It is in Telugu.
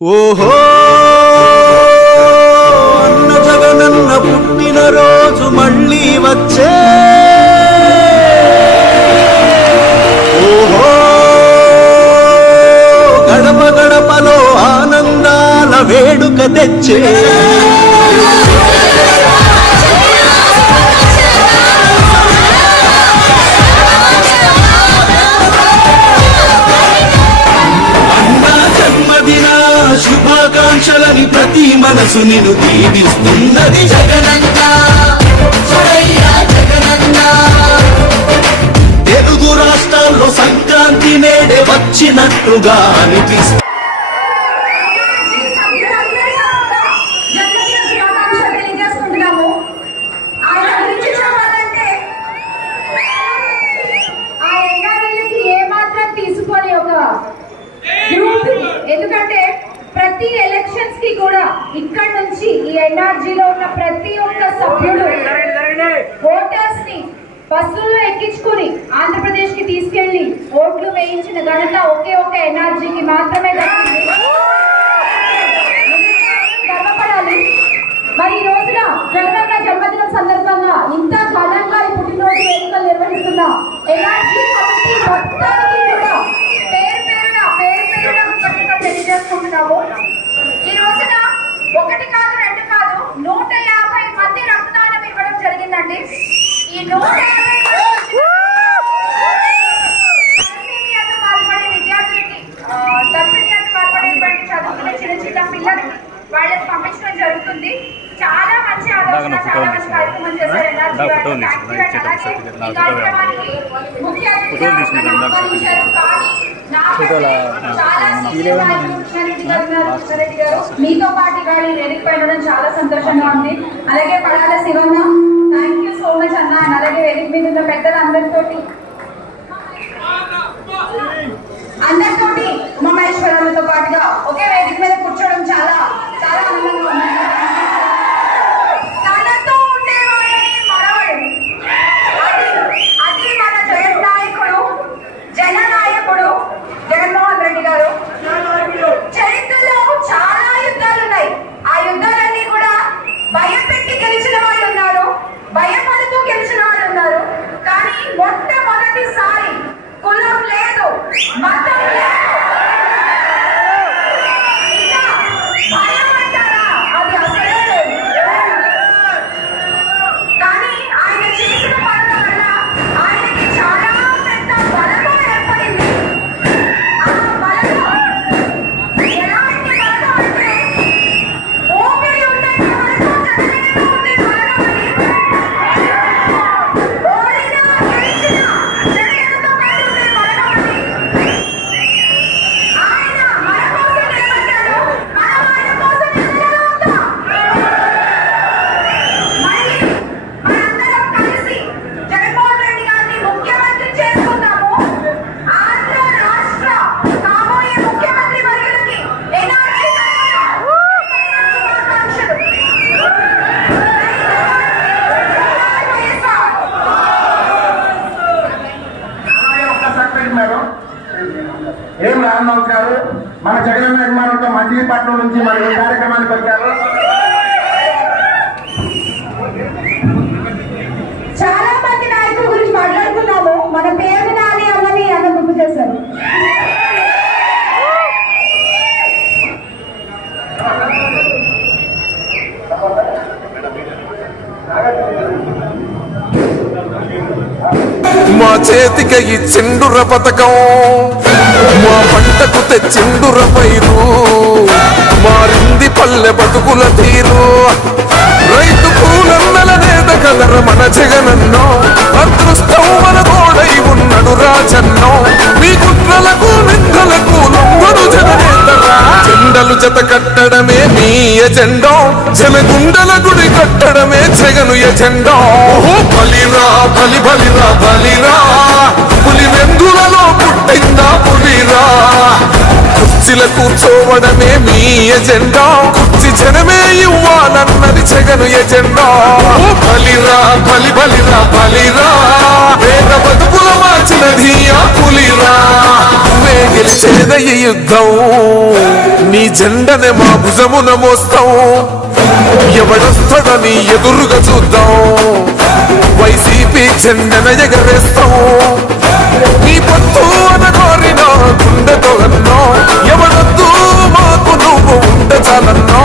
ఓహో! అన్న జగనన్న పుట్టిన రోజు మళ్ళీ వచ్చే. ఓహో! గడప గడపలో ఆనందాల వేడుక తెచ్చే. శుభాకాంక్షలని ప్రతి మనసు నిన్ను దీవిస్తున్నది జగనన్న తెలుగు రాష్ట్రాల్లో సంక్రాంతి నేడే వచ్చినట్టుగా అనిపిస్తుంది ప్రతి ఎలక్షన్స్కి కూడా ఇక్కడ నుంచి ఈ ఎన్ఆర్జీలో ఉన్న ప్రతి ఒక్క సభ్యుడు ఓటర్స్ని బస్సుల్లో ఎక్కించుకుని ఆంధ్రప్రదేశ్కి తీసుకెళ్ళి ఓట్లు వేయించిన ఘనత ఒకే ఒక ఎన్ఆర్జీకి మాత్రమే ఇందాక వాళ్ళు. ఫోటోలు తీసుకున్నాను. Thank you ఇచ్చేటప్పుడు and సర్టిఫికెట్. నా ఫోటో ఫోటోలు తీసుకున్నాను. ఇందాక గారు మీతో పాటు ఇవాళ ఈ వేదికపై ఉండడం చాలా సంతోషంగా ఉంది అలాగే Padala Shivanna thank you so much అన్న అలాగే వేదిక మీద ఉన్న పెద్దలందరితోటి అందరితోటి ఉమామహేశ్వరాలతో పాటుగా ఒకే వేదిక మీద కూర్చోవడం చాలా చాలా ఆనందంగా ఉంది ప్రతిసారి కులం లేదు మతం లేదు. గారు మన జగనన్న అభిమానంతో మచిలీపట్నం నుంచి మరి ఈ కార్యక్రమానికి వచ్చారు చాలా మంది నాయకుల గురించి మాట్లాడుకున్నాము. మన పేరు నాని అమ్మని అన్న గుర్తు చేశారు. మా చేతికి ఇచ్చిండుర పథకం మా పంటకు తెచ్చిండుర పైరు. మారింది పల్లె బతుకుల తీరు. రైతు కూలన్నల నేత కదర మన జగనన్నో. అదృష్టం మన తోడై ఉన్నడు రాజన్నో. మీ కుట్రలకు నిందలకు లొంగడు జననేతరా. జెండలు జత కట్టడమే మీ ఎజెండో. జనగుండల గుడి కట్టడమే జగను ఎజెండో. బలిరా బలి బలిరా. కూర్చోవడమే మీ ఎజెండా. కుర్చి జనమే ఇవ్వాలన్నది జగను ఎజెండా. బలిరా బలి బలిరా బలిరా. వేద బతుకుల మార్చినది ఆ పులిరా. నువ్వే యుద్ధం. నీ జెండనే మా భుజమున మోస్తాం. ఎవడొస్తాడని ఎదురుగా చూద్దాం. వైసీపీ జెండన ఎగరేస్తాం. నీ పొత్తు అన్న కోరిన గుండెతో అన్నో. love, I know